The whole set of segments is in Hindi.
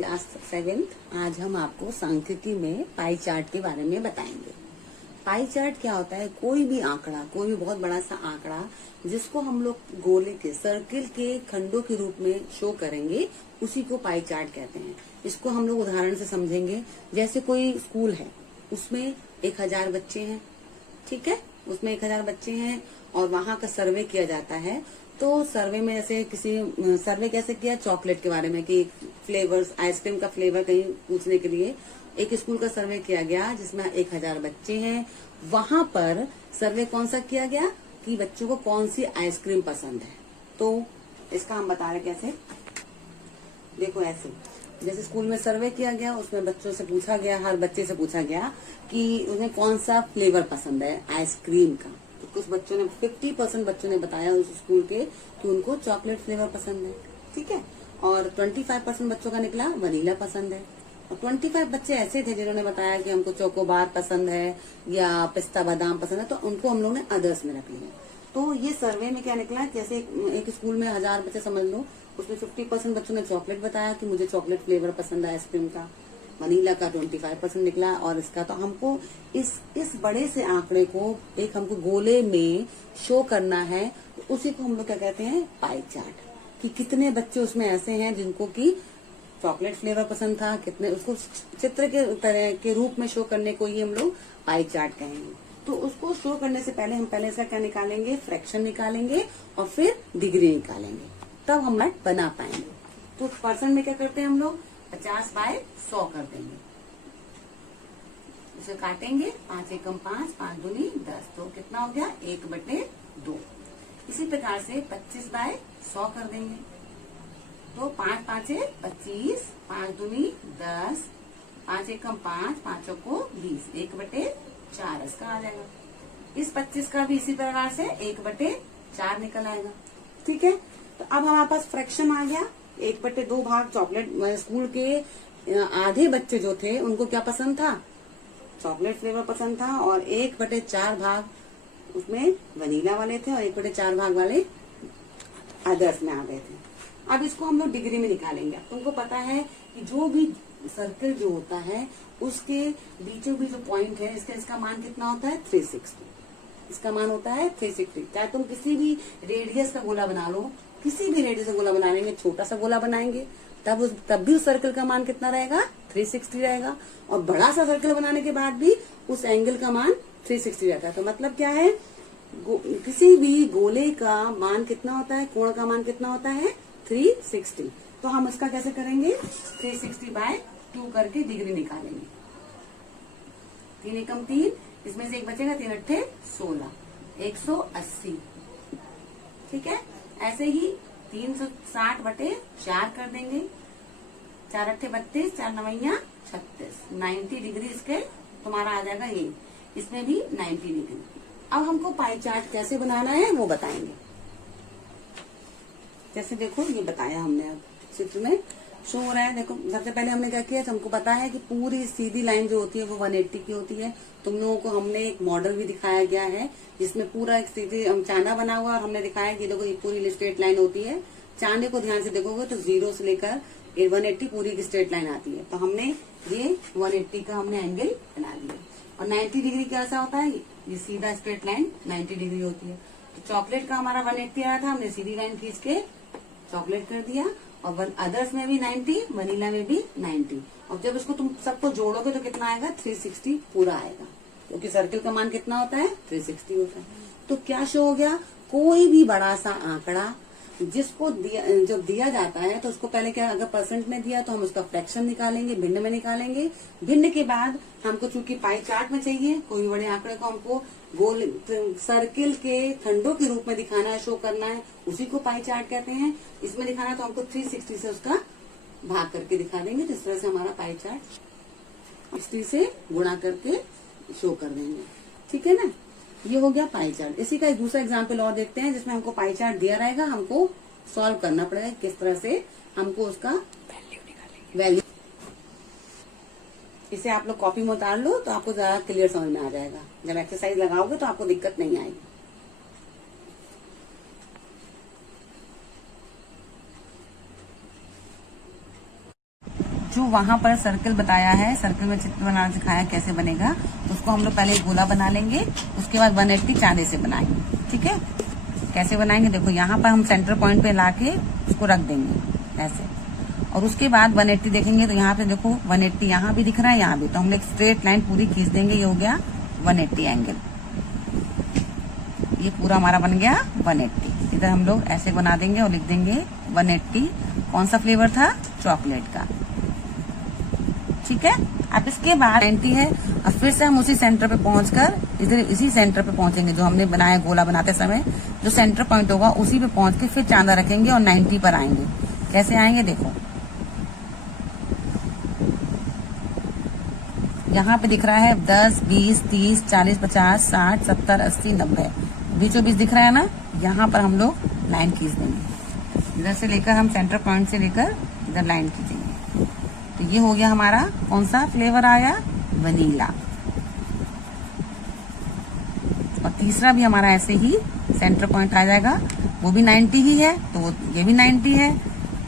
Class 7th। आज हम आपको सांख्यिकी में पाई चार्ट के बारे में बताएंगे। पाई चार्ट क्या होता है? कोई भी आंकड़ा, कोई भी बहुत बड़ा सा आंकड़ा जिसको हम लोग गोले के, सर्किल के खंडों के रूप में शो करेंगे, उसी को पाई चार्ट कहते हैं। इसको हम लोग उदाहरण से समझेंगे। जैसे कोई स्कूल है, उसमें 1000 बच्चे हैं, ठीक है, उसमें 1000 बच्चे हैं और वहां का सर्वे किया जाता है। तो सर्वे में जैसे सर्वे कैसे किया, चॉकलेट के बारे में कि फ्लेवर्स, आइसक्रीम का फ्लेवर कहीं पूछने के लिए एक स्कूल का सर्वे किया गया जिसमें 1000 बच्चे हैं। वहां पर सर्वे कौन सा किया गया कि बच्चों को कौन सी आइसक्रीम पसंद है। तो इसका हम बता रहे कैसे, देखो ऐसे जैसे स्कूल में सर्वे किया गया, उसमें बच्चों से पूछा गया, हर बच्चे से पूछा गया कि उन्हें कौन सा फ्लेवर पसंद है आइसक्रीम का। तो कुछ बच्चों ने 50% बच्चों ने बताया उस स्कूल के कि उनको चॉकलेट फ्लेवर पसंद है, ठीक है, और 25% बच्चों का निकला वनीला पसंद है। और 25 बच्चे ऐसे थे जिन्होंने बताया कि हमको चोकोबार पसंद है या पिस्ता बादाम पसंद है, तो उनको हम लोग ने अदर्स में रख लिया। तो ये सर्वे में क्या निकला, जैसे एक स्कूल में 1000 बच्चे समझ लो, उसमें 50% बच्चों ने चॉकलेट बताया कि मुझे चॉकलेट फ्लेवर पसंद है आइसक्रीम का, वनीला का 25% निकला, और इसका तो हमको इस बड़े से आंकड़े को एक हमको गोले में शो करना है। तो उसी को हम लोग क्या कहते हैं, पाई चार्ट, कि कितने बच्चे उसमें ऐसे हैं जिनको की चॉकलेट फ्लेवर पसंद था, कितने, उसको चित्र के तरह के रूप में शो करने को ही हम लोग पाई चार्ट कहेंगे। तो उसको शो करने से पहले हम इसका क्या निकालेंगे, फ्रैक्शन निकालेंगे और फिर डिग्री निकालेंगे, तब हम मैथ बना पाएंगे। तो परसेंट में क्या करते हैं हम लोग, 50/100 कर देंगे, उसे काटेंगे, 5 एकम 5, 5 दूनी 10, तो कितना हो गया, 1/2। इसी प्रकार से 25/100 कर देंगे, तो 5 5 25, 5 दूनी 10, 5 एकम 5, 5 को 20, 1/4 इसका आ जाएगा। इस 25 का भी इसी प्रकार से 1/4 निकल आएगा, ठीक है। तो अब हमारे पास फ्रैक्शन आ गया, 1/2 भाग चॉकलेट। स्कूल के आधे बच्चे जो थे उनको क्या पसंद था, चॉकलेट फ्लेवर पसंद था, और 1/4 भाग उसमें वनीला वाले थे और 1/4 भाग वाले अदर्स में आ गए थे। अब इसको हम लोग डिग्री में निकालेंगे। तुमको पता है कि जो भी सर्कल जो होता है उसके बीचों बीच जो पॉइंट है, इसका मान कितना होता है, 360। इसका मान होता है 360। चाहे तुम किसी भी रेडियस का गोला बना लो, किसी भी रेडियस का गोला बना लेंगे, छोटा सा गोला बनाएंगे, तब भी उस सर्कल का मान कितना रहेगा, 360 रहेगा। और बड़ा सा सर्कल बनाने के बाद भी उस एंगल का मान 360 रहता है। तो मतलब क्या है, किसी भी गोले का मान कितना होता है, कोण का मान कितना होता है, 360। तो हम इसका कैसे करेंगे, 360/2 करके डिग्री निकालेंगे। 3 एकम 3, इसमें से एक बचेगा, 3 अट्ठे 16, 180, ठीक है। ऐसे ही 360/4 कर देंगे, 4 अट्ठे 32, 4 नवैया 36, 90 डिग्री इसके तुम्हारा आ जाएगा ये, इसमें भी 90 डिग्री। अब हमको पाई चार्ट कैसे बनाना है वो बताएंगे। जैसे देखो ये बताया हमने, अब चित्र में शो हो रहा है। देखो सबसे पहले हमने क्या किया, हमको पता है कि पूरी सीधी लाइन जो होती है वो 180 की होती है। तुम लोगों को हमने एक मॉडल भी दिखाया गया है जिसमें पूरा एक सीधी चांदा बना हुआ, और हमने दिखाया कि देखो ये पूरी स्ट्रेट लाइन होती है। चांदे को ध्यान से देखोगे तो 0 से लेकर 180 पूरी की स्ट्रेट लाइन आती है। तो हमने ये 180 का हमने एंगल बना दिया। और 90 डिग्री कैसा होता है, ये सीधा स्ट्रेट लाइन 90 डिग्री होती है। तो चॉकलेट का हमारा 180 आया था, हमने सीधी लाइन खींच के चॉकलेट कर दिया, और अदर्स में भी 90, वनीला में भी 90। और जब इसको तुम सबको जोड़ोगे तो कितना आएगा, 360 पूरा आएगा, क्योंकि सर्किल का मान कितना होता है, 360 होता है। तो क्या शो हो गया, कोई भी बड़ा सा आंकड़ा जिसको जब दिया जाता है तो उसको पहले क्या, अगर परसेंट में दिया तो हम उसका फ्रैक्शन निकालेंगे, भिन्न में निकालेंगे। भिन्न के बाद हमको चूंकि पाई चार्ट में चाहिए, कोई बड़े आंकड़े को हमको गोल सर्किल के खंडों के रूप में दिखाना है, शो करना है, उसी को पाई चार्ट कहते हैं। इसमें दिखाना है तो हमको 360 से उसका भाग करके दिखा देंगे। तो इस तरह से हमारा पाई चार्ट 60 से गुणा करके शो कर देंगे, ठीक है ना। ये हो गया पाई चार्ट। इसी का एक दूसरा एग्जाम्पल और देखते हैं जिसमें हमको पाई चार्ट दिया रहेगा, हमको सॉल्व करना पड़ेगा किस तरह से हमको उसका वैल्यू। इसे आप लोग कॉपी में उतार लो तो आपको ज्यादा क्लियर समझ में आ जाएगा। जब एक्सरसाइज लगाओगे तो आपको दिक्कत नहीं आएगी। जो वहां पर सर्कल बताया है, सर्कल में चित्र बनाना सिखाया कैसे बनेगा, उसको हम लोग पहले गोला बना लेंगे, उसके बाद 180 चांदी से बनाएंगे। ठीक है, कैसे बनाएंगे देखो, यहाँ पर हम सेंटर पॉइंट पे लाके उसको रख देंगे ऐसे, और उसके बाद 180 देखेंगे तो यहाँ पे देखो 180 यहाँ भी दिख रहा है, यहाँ भी, तो हम एक स्ट्रेट लाइन पूरी खींच देंगे, ये हो गया 180 एंगल। ये पूरा हमारा बन गया 180। इधर हम लोग ऐसे बना देंगे और लिख देंगे 180। कौन सा फ्लेवर था? चॉकलेट का। ठीक है, अब इसके बाद 90 है। अब फिर से हम उसी सेंटर पे पहुंचकर इधर इसी सेंटर पे पहुंचेंगे जो हमने बनाया गोला बनाते समय, जो सेंटर पॉइंट होगा उसी पे पहुंच के फिर चांदा रखेंगे और 90 पर आएंगे। कैसे आएंगे देखो, यहाँ पे दिख रहा है 10, 20, 30, 40, 50, 60, 70, 80, 90, बीचों बीच दिख रहा है ना, यहाँ पर हम लोग लाइन खींच देंगे। इधर से लेकर हम सेंटर पॉइंट से लेकर इधर लाइन खींचेंगे। तो ये हो गया हमारा कौन सा फ्लेवर आया? वनीला। और तीसरा भी हमारा ऐसे ही सेंटर पॉइंट आ जाएगा, वो भी 90 ही है, तो ये भी 90 है,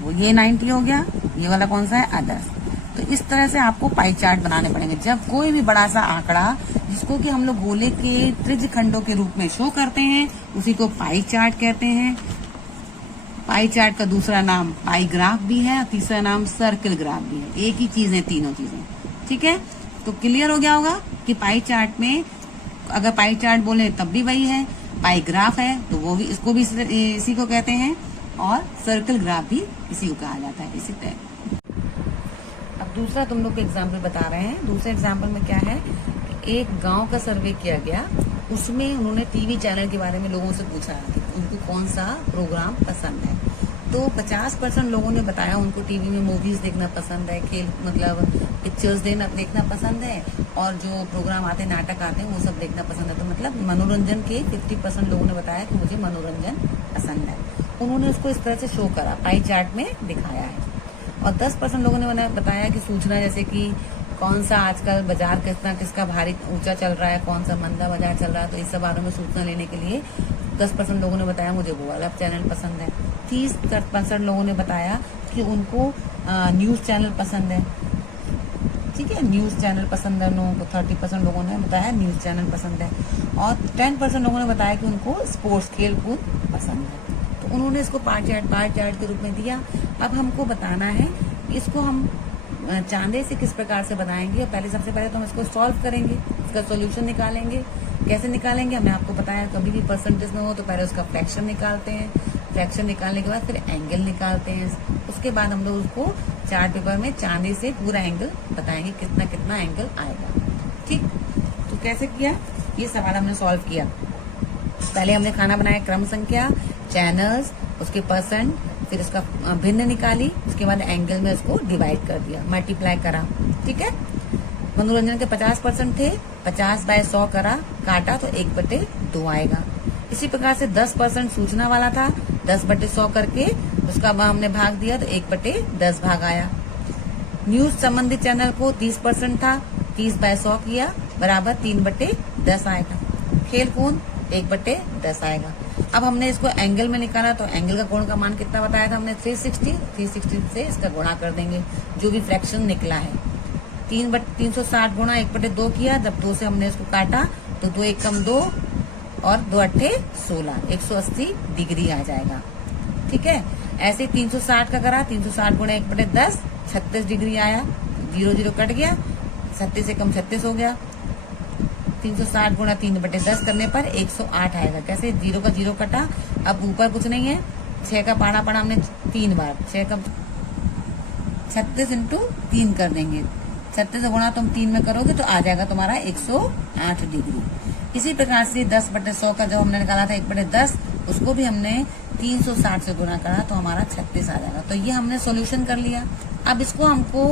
वो ये 90 हो गया। ये वाला कौन सा है? अदर्स। तो इस तरह से आपको पाई चार्ट बनाने पड़ेंगे। जब कोई भी बड़ा सा आंकड़ा जिसको कि हम लोग गोले के त्रिज्य खंडों के रूप में शो करते हैं, उसी को पाई चार्ट कहते हैं। पाई चार्ट का दूसरा नाम पाई ग्राफ भी है और तीसरा नाम सर्कल ग्राफ भी है। एक ही चीज है तीनों चीजें। ठीक है, तो क्लियर हो गया होगा कि पाई चार्ट में अगर पाई चार्ट बोले तब भी वही है, पाई ग्राफ है तो वो भी, इसको भी इसी को कहते हैं, और सर्कल ग्राफ भी इसी को कहा जाता है। इसी तरह अब दूसरा तुम लोग को एग्जाम्पल बता रहे हैं। दूसरे एग्जाम्पल में क्या है, एक गांव का सर्वे किया गया, उसमें उन्होंने टीवी चैनल के बारे में लोगों से पूछा कि उनको कौन सा प्रोग्राम पसंद है। तो 50% लोगों ने बताया उनको टीवी में मूवीज देखना पसंद है, खेल मतलब पिक्चर्स देखना पसंद है, और जो प्रोग्राम आते हैं, नाटक आते हैं, वो सब देखना पसंद है। तो मतलब मनोरंजन के 50% लोगों ने बताया कि मुझे मनोरंजन पसंद है। उन्होंने उसको इस तरह से शो करा, पाई चार्ट में दिखाया है। और 10% लोगों ने बताया कि सूचना, जैसे कि कौन सा आजकल बाजार किसका भारी ऊंचा चल रहा है, कौन सा मंदा बाजार चल रहा है, तो इस सब बारे में सूचना लेने के लिए 10% लोगों ने बताया मुझे वो वाला चैनल पसंद है। 30% लोगों ने बताया कि उनको न्यूज चैनल पसंद है। ठीक है, न्यूज चैनल पसंद है उन लोगों को। 30% लोगों ने बताया न्यूज चैनल पसंद है, और 10% लोगों ने बताया कि उनको स्पोर्ट्स खेल कूद पसंद है। तो उन्होंने इसको पाई चार्ट के रूप में दिया। अब हमको बताना है इसको हम चांदे से किस प्रकार से बनाएंगे। पहले सबसे पहले तो हम इसको सॉल्व करेंगे, इसका सॉल्यूशन निकालेंगे। कैसे निकालेंगे हमने आपको बताया, कभी भी परसेंटेज में हो तो पहले उसका फ्रैक्शन निकालते हैं, फ्रैक्शन निकालने के बाद फिर एंगल निकालते हैं। उसके बाद हम लोग उसको चार्ट पेपर में चांदी से पूरा एंगल बताएंगे, कितना कितना एंगल आएगा। ठीक, तो कैसे किया, ये सवाल हमने सॉल्व किया। पहले हमने खाना बनाया, क्रम संख्या, चैनल्स, उसके परसेंट, फिर उसका भिन्न निकाली, उसके बाद एंगल में उसको डिवाइड कर दिया, मल्टीप्लाई करा। ठीक है, मनोरंजन के 50% थे, 50/100 करा, काटा तो 1/2 आएगा। इसी प्रकार से 10% सूचना वाला था, 10/100 करके उसका हमने भाग दिया तो 1/10 भाग आया। न्यूज संबंधित चैनल को 30% था, 30/100 किया, बराबर 3/10 आएगा। खेल कूद 1/10 आएगा। अब हमने इसको एंगल में निकाला, तो एंगल का कोण का मान कितना बताया था हमने? 360 से इसका गुणा कर देंगे, जो भी फ्रैक्शन निकला है। 360 गुणा 1/2 किया, जब 2 से हमने इसको काटा तो 2 एकम 2 और 2 अट्ठे 16, 180 डिग्री आ जाएगा। ठीक है, ऐसे 360 का करा, 360 गुणा 1/10, 36 डिग्री आया। 0 0 कट गया, 36 से कम 36 हो गया। 360 गुणा 3/10 करने पर 108 आएगा। कैसे? 0 का 0 कटा, अब ऊपर कुछ नहीं है, 6 का पाना पड़ा हमने 3 बार, 6 का 36 इंटू 3 कर देंगे। 36 गुणा तुम 3 में करोगे तो आ जाएगा तुम्हारा 108 डिग्री। इसी प्रकार से 10/100 का जो हमने निकाला था 1/10, उसको भी हमने 360 से गुणा करा तो हमारा 36 आ जाएगा। तो ये हमने सॉल्यूशन कर लिया। अब इसको हमको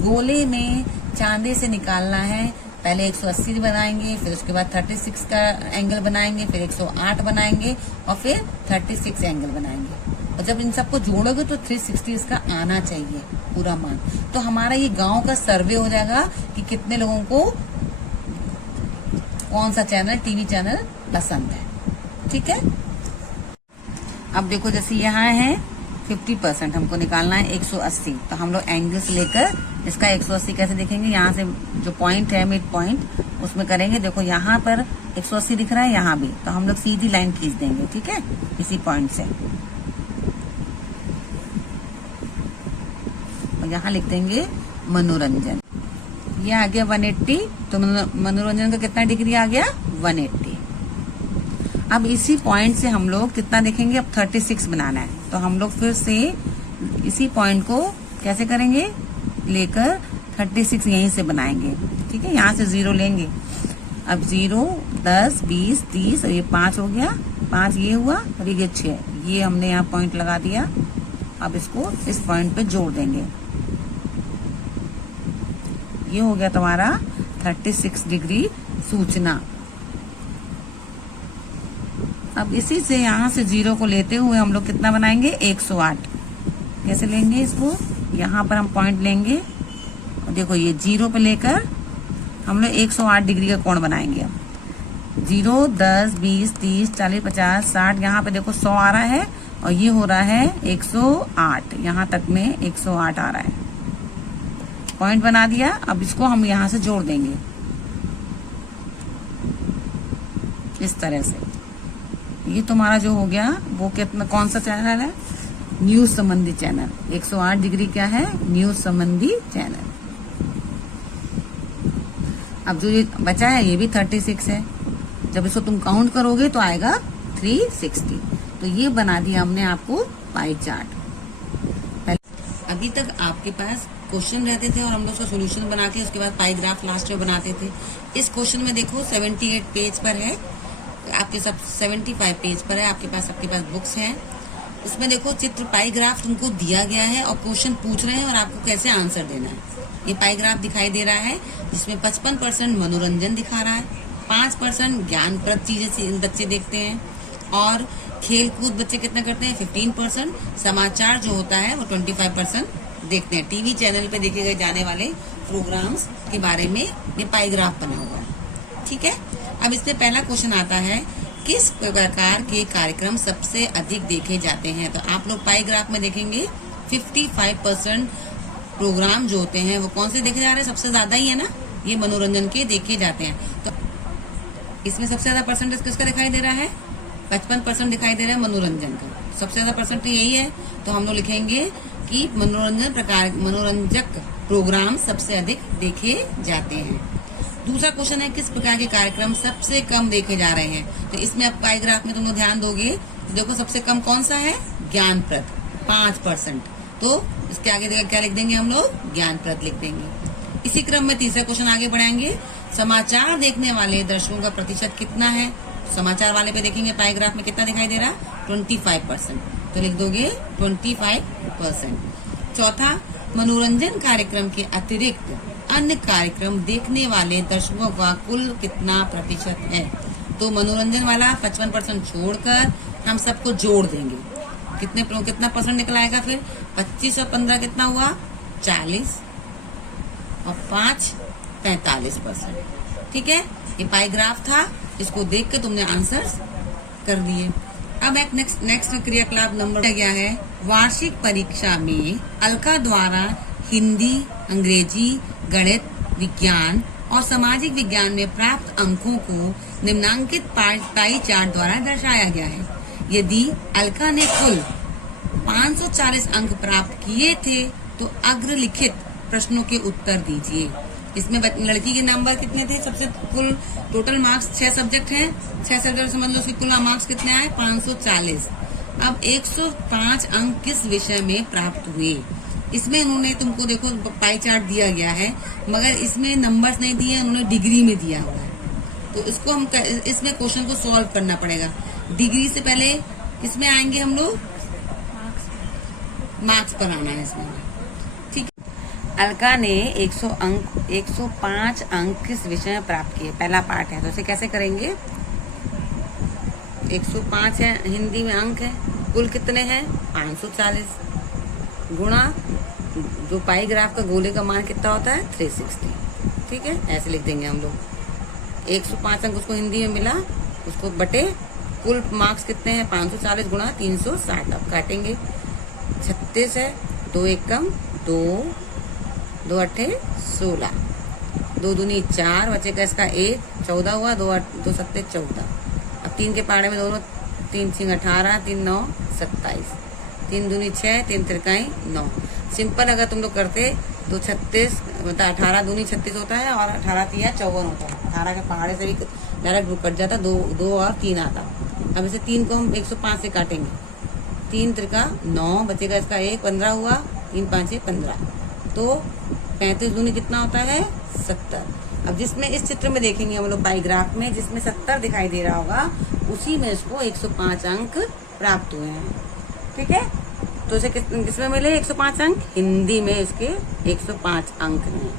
गोले में चांदे से निकालना है। पहले 180 बनाएंगे, फिर उसके बाद 36 का एंगल बनाएंगे, फिर 108 बनाएंगे और फिर 36 एंगल बनाएंगे। और जब इन सबको जोड़ोगे तो 360 इसका आना चाहिए पूरा मान। तो हमारा ये गांव का सर्वे हो जाएगा कि कितने लोगों को कौन सा चैनल, टीवी चैनल पसंद है। ठीक है, अब देखो जैसे यहाँ है 50% हमको निकालना है 180। तो हम लोग एंगल से लेकर इसका 180 कैसे देखेंगे, यहाँ से जो पॉइंट है मिड पॉइंट उसमें करेंगे। देखो यहाँ पर 180 दिख रहा है, यहाँ भी, तो हम लोग सीधी लाइन खींच देंगे, ठीक है, इसी पॉइंट से। और यहाँ लिख देंगे मनोरंजन। ये आ गया 180, तो मनोरंजन का कितना डिग्री आ गया 180। अब इसी पॉइंट से हम लोग कितना देखेंगे, अब 36 बनाना है। तो हम लोग फिर से इसी पॉइंट को कैसे करेंगे, लेकर 36 यहीं से बनाएंगे, ठीक है। यहाँ से 0 लेंगे। अब 0, 10, 20, 30 और ये 5 हो गया, 5 ये हुआ और ये 6, ये हमने यहाँ पॉइंट लगा दिया। अब इसको इस पॉइंट पे जोड़ देंगे। ये हो गया तुम्हारा 36 डिग्री सूचना। अब इसी से यहाँ से 0 को लेते हुए हम लोग कितना बनाएंगे 108। कैसे लेंगे इसको, यहाँ पर हम पॉइंट लेंगे और देखो ये 0 पे लेकर हम लोग 108 डिग्री का कोण बनाएंगे। अब 0, 10, 20, 30, 40, 50, 60, यहाँ पे देखो 100 आ रहा है और ये हो रहा है 108, यहाँ तक में 108 आ रहा है। पॉइंट बना दिया। अब इसको हम यहाँ से जोड़ देंगे इस तरह से। ये तुम्हारा जो हो गया वो कितना, कौन सा चैनल है, न्यूज संबंधी चैनल। 108 डिग्री क्या है, न्यूज संबंधी चैनल। अब जो ये बचा है ये भी 36 है। जब इसको तुम काउंट करोगे तो आएगा 360। तो ये बना दिया हमने आपको पाई चार्ट। अभी तक आपके पास क्वेश्चन रहते थे और हम लोग उसका सोल्यूशन बना के उसके बाद पाई ग्राफ लास्ट में बनाते थे। इस क्वेश्चन में देखो 78 पेज पर है, आपके सब 75 पेज पर है, आपके पास बुक्स हैं। इसमें देखो चित्र पाई ग्राफ तुमको दिया गया है और क्वेश्चन पूछ रहे हैं और आपको कैसे आंसर देना है। ये पाई ग्राफ दिखाई दे रहा है जिसमें 55% मनोरंजन दिखा रहा है, 5% ज्ञानप्रद चीजें बच्चे देखते हैं और खेल कूद बच्चे कितना करते हैं 15%, समाचार जो होता है वो 25% देखते हैं। टीवी चैनल पे देखे गए जाने वाले प्रोग्राम्स के बारे में ये पाई ग्राफ बना हुआ है, ठीक है। अब इसमें पहला क्वेश्चन आता है, किस प्रकार के कार्यक्रम सबसे अधिक देखे जाते हैं। तो आप लोग पाई ग्राफ में देखेंगे 55% प्रोग्राम जो होते हैं वो कौन से देखे जा रहे हैं, सबसे ज्यादा ही है ना, ये मनोरंजन के देखे जाते हैं। तो इसमें सबसे ज्यादा परसेंटेज किसका दिखाई दे रहा है, 55% दिखाई दे रहा है मनोरंजन का, सबसे ज्यादा परसेंट यही है। तो हम लोग लिखेंगे कि मनोरंजक प्रोग्राम सबसे अधिक देखे जाते हैं। दूसरा क्वेश्चन है, किस प्रकार के कार्यक्रम सबसे कम देखे जा रहे हैं। तो इसमें आप पाई ग्राफ में तुम लोग ध्यान दोगे तो देखो सबसे कम कौन सा है, ज्ञानप्रद 5%। तो इसके आगे क्या लिख देंगे हम लोग, ज्ञानप्रद लिख देंगे। इसी क्रम में तीसरा क्वेश्चन आगे बढ़ाएंगे, समाचार देखने वाले दर्शकों का प्रतिशत कितना है। समाचार वाले पे देखेंगे पाई ग्राफ में कितना दिखाई दे रहा, 25%। तो लिख दोगे 25%। चौथा, मनोरंजन कार्यक्रम के अतिरिक्त अन्य कार्यक्रम देखने वाले दर्शकों का कुल कितना प्रतिशत है। तो मनोरंजन वाला 55% छोड़कर हम सबको जोड़ देंगे, कितना परसेंट निकल आएगा फिर, 25 और 15 कितना हुआ 40 और 5 45%, ठीक है। ये पाई ग्राफ था, इसको देख के तुमने आंसर्स कर दिए। अब एक नेक्स्ट क्रियाकलाप नंबर क्या है, वार्षिक परीक्षा में अलका द्वारा हिंदी, अंग्रेजी, गणित, विज्ञान और सामाजिक विज्ञान में प्राप्त अंकों को निम्नांकित पाई चार्ट द्वारा दर्शाया गया है। यदि अलका ने कुल 540 अंक प्राप्त किए थे तो अग्रलिखित प्रश्नों के उत्तर दीजिए। इसमें लड़की के नंबर कितने थे, सबसे कुल टोटल मार्क्स 6 सब्जेक्ट हैं, 6 सब्जेक्ट समझ लो उसके कुल मार्क्स कितने आए 540। अब 105 अंक किस विषय में प्राप्त हुए। इसमें इन्होंने तुमको देखो पाई चार्ट दिया गया है मगर इसमें नंबर्स नहीं दिए, उन्होंने डिग्री में दिया हुआ है। तो इसको हम इसमें क्वेश्चन को सॉल्व करना पड़ेगा। डिग्री से पहले किसमें आएंगे हम लोग, मार्क्स पर आना है इसमें, ठीक है। अलका ने 105 अंक किस विषय में प्राप्त किए, पहला पार्ट है। तो इसे कैसे करेंगे, 105 है हिंदी में अंक है, कुल कितने हैं 540 गुणा जो पाई ग्राफ का गोले का मान कितना होता है 360, ठीक है। ऐसे लिख देंगे हम लोग 105 अंक उसको हिंदी में मिला, उसको बटे कुल मार्क्स कितने हैं 540 गुणा 360। अब काटेंगे 36 है, 2 एकम 2, 2 अट्ठे 16, 2 दूनी 4, बचेगा इसका 1, 14 हुआ, 2 सत्ते 14। अब 3 के पाड़े में दोनों, 3 छिंग 18, 3 9 27, 3 दूनी 6, 3 तिरकाई 9। सिंपल अगर तुम लोग करते तो 36 मतलब 18 दूनी 36 होता है और 18 तिया 54 होता है। 18 के पहाड़े से भी डायरेक्ट ग्रुप कट जाता, 2 और 3 आता। अब इसे 3 को हम 105 से काटेंगे, 3 त्रिका 9, बचेगा इसका 1, 15 हुआ, 3 5 15, तो 35 दूनी कितना होता है 70। अब जिसमें इस चित्र में देखेंगे हम लोग पाई ग्राफ में, जिसमें 70 दिखाई दे रहा होगा, उसी में इसको 105 अंक प्राप्त हुए हैं। ठीक है, तो इसे किसमें मिले 105 अंक? हिंदी में इसके 105 अंक हैं।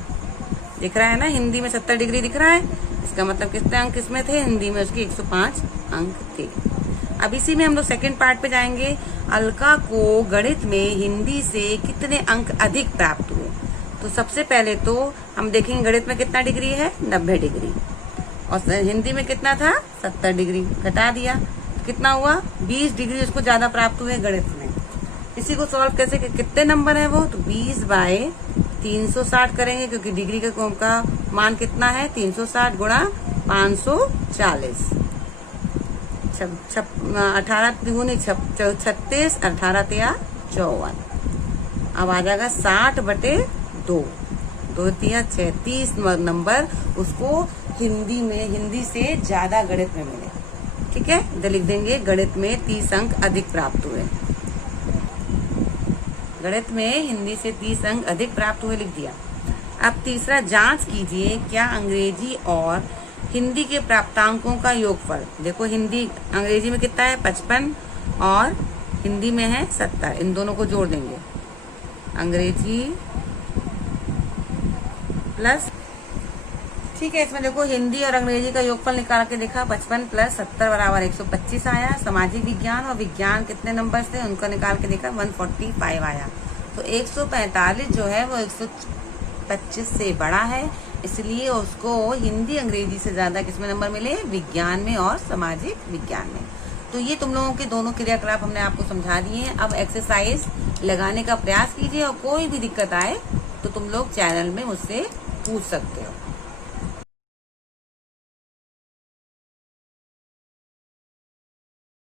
दिख रहा है ना, हिंदी में 70 डिग्री दिख रहा है, इसका मतलब कितने अंक इसमें थे? हिंदी में उसके 105 अंक थे। अब इसी में हम लोग सेकंड पार्ट पे जाएंगे। अलका को गणित में हिंदी से कितने अंक अधिक प्राप्त हुए? तो सबसे पहले तो हम देखेंगे गणित में कितना डिग्री है, 90 डिग्री, और हिंदी में कितना था 70 डिग्री, घटा दिया तो कितना हुआ 20 डिग्री उसको ज्यादा प्राप्त हुए गणित में। इसी को सॉल्व कैसे, कितने नंबर है वो, तो 20/360 करेंगे, क्योंकि डिग्री का मान कितना है 360 गुणा 540, 18 दूनी 36, 18 तिया 54। अब आ जाएगा 60/2, 2 तिया 36 नंबर उसको हिंदी से ज्यादा गणित में मिले। ठीक है, इधर लिख देंगे गणित में 30 अंक अधिक प्राप्त हुए। गणित में हिंदी से 30 अंक अधिक प्राप्त हुए लिख दिया। अब तीसरा, जांच कीजिए क्या अंग्रेजी और हिंदी के प्राप्तांकों का योगफल, देखो हिंदी अंग्रेजी में कितना है 55 और हिंदी में है 70, इन दोनों को जोड़ देंगे, अंग्रेजी प्लस, ठीक है, इसमें देखो हिंदी और अंग्रेजी का योगफल निकाल के देखा, 55 + 70 बराबर 125 आया। सामाजिक विज्ञान और विज्ञान कितने नंबर थे उनको निकाल के देखा, 145 आया। तो 145 जो है वो 125 से बड़ा है, इसलिए उसको हिंदी अंग्रेजी से ज्यादा किसमें नंबर मिले, विज्ञान में और सामाजिक विज्ञान में। तो ये तुम लोगों के दोनों क्रियाकलाप हमने आपको समझा दिए हैं। अब एक्सरसाइज लगाने का प्रयास कीजिए और कोई भी दिक्कत आए तो तुम लोग चैनल में मुझसे पूछ सकते हो।